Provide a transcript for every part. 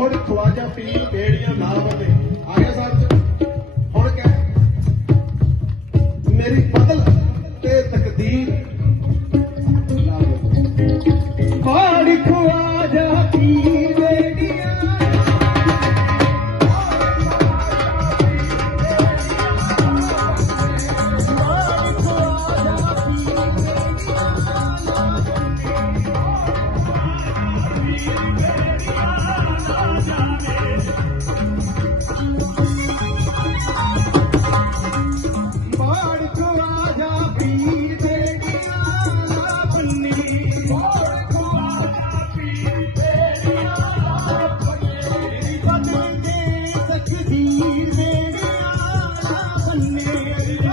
ਲੋਹੜ ਖਵਾਜਾ ਪੀਰ ਬੇੜੀਆਂ ਨਾ ਵਧੇ ਆ ਗਿਆ ਸਾਹਿਬ ਹੁਣ ਕਹੇ, ਮੇਰੀ ਬਦਲ ਤੇ ਤਕਦੀਰ ਬਾੜੀ ਖਵਾਜਾ ਪੀਰ ਬੇੜੀਆਂ Yeah.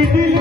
ಬಿಸಿಲ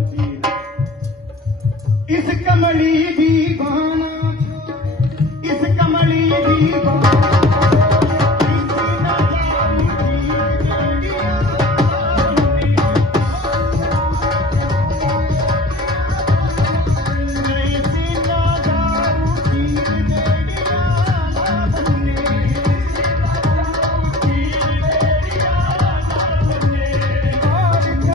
जीना इस कमली दीवान